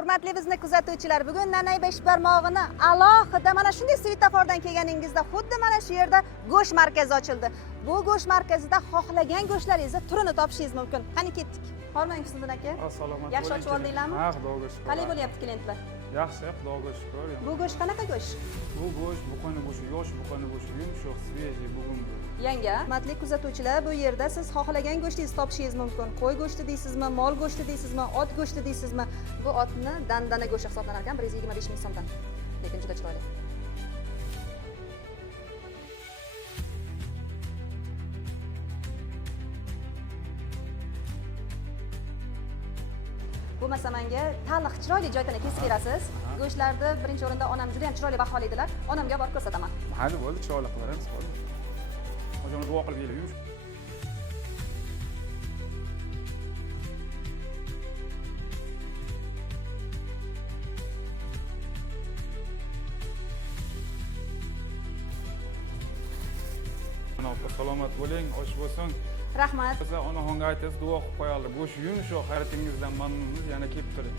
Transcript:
Hurmatli bizni kuzatuvchilar, bugun Nanay beshbarmog'ini alohida mana shunday svetofordan kelganingizda xuddi mana shu yerda go'sht markazi ochildi. Bu go'sht markazida xohlagan go'shtlaringizni turini topishingiz mumkin. Qani ketdik. Hormang Husniddin aka. Assalomu alaykum. Yaxshi ochib oldinglarmi? Ha, xudoga shukr. Qanday bo'lyapti klientlar? Yaxshi, xudoga shukr. Bu go'sht qanaqa go'sht? Bu go'sht buqani go'shti, yosh buqani go'shti, yumshoq, svejiy, bugun. Yanga, hurmatli kuzatuvchilar, bu yerda siz xohlagan go'shtingizni topishingiz mumkin. Qo'y go'shti deysizmi, mol go'shti deysizmi, ot go'shti deysizmi? Bu otni dandana go'shti hisoblanar ekan 125 ming so'mdan. Lekin juda chiroyli. Bo'lmasa menga taliq chiroyli joydan kesib berasiz. Go'shtlarni birinchi o'rinda onam juda ham chiroyli baholaydilar. Onamga borib ko'rsataman. Hali bo'ldi, chiroyli qilaramiz. Hozir duo qilib yeylik. Salomat bo'ling, osh bo'lsin. Rahmat. Siz onaxonga aytasiz, duo qilib qo'yarlar. Go'sht yumshoq, hayratingizdan mamnunmiz. Yana kelib turing.